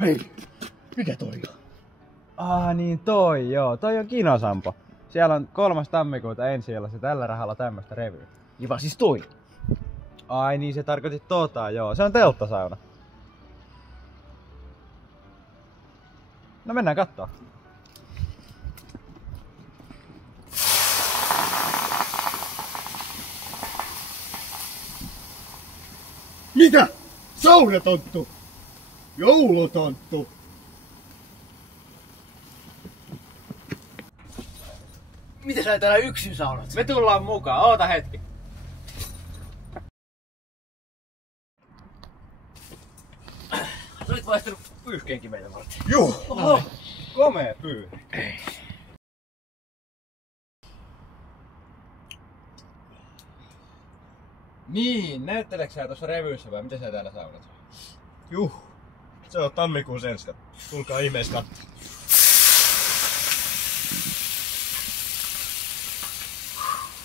Hei, mikä toi on? Niin toi joo. Toi on Kinosampo. Siellä on 3. tammikuuta ensi illassa tällä rahalla tämmöstä revyä. Jiva siis toi. Ai niin, se tarkoitit joo. Se on telttasauna. No mennään kattoo. Mitä? Saunatonttu? Joulutonttu? Mitä sä täällä yksin saunat? Me tullaan mukaan, oota hetki. Sä olit vaihtanut pyyhkeenkin meitä varten. Juh! Oho! Komea pyy. Niin, näytteleksä sä tuossa revyissä vai mitä sä täällä saunat? Juh, se on tammikuun 7. Tulkaa ihmeessä katsomaan.